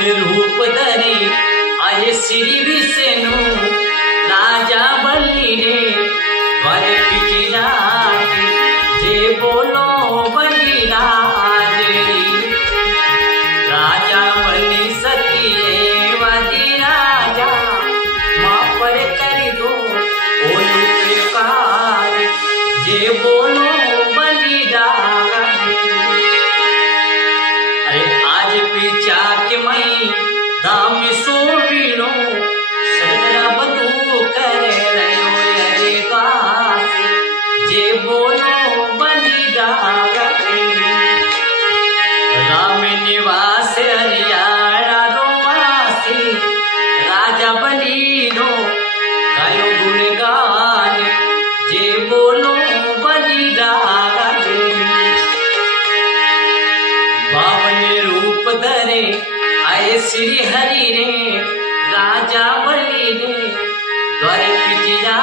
रूप धरे आये श्री विष्णु राजा बलि रे द्वारे पिचिराज जे बोलो बलि राज राजा बलि सती वादी राजा माँ पर कर दो ओलू प्रकार जे बोलो बलि राज। अरे आज पीछा के मई दाम सोविनो सदरा बधु कर रयो अरे दास जे बोलो बलि राज। राम निवास हरियाणा रोमासी राजा बलि नो गायो गुणगान जे बोलो बलि राज। बावन रूप धरे आये श्री हरि रे राजा बलि रे द्वारे पिचिरा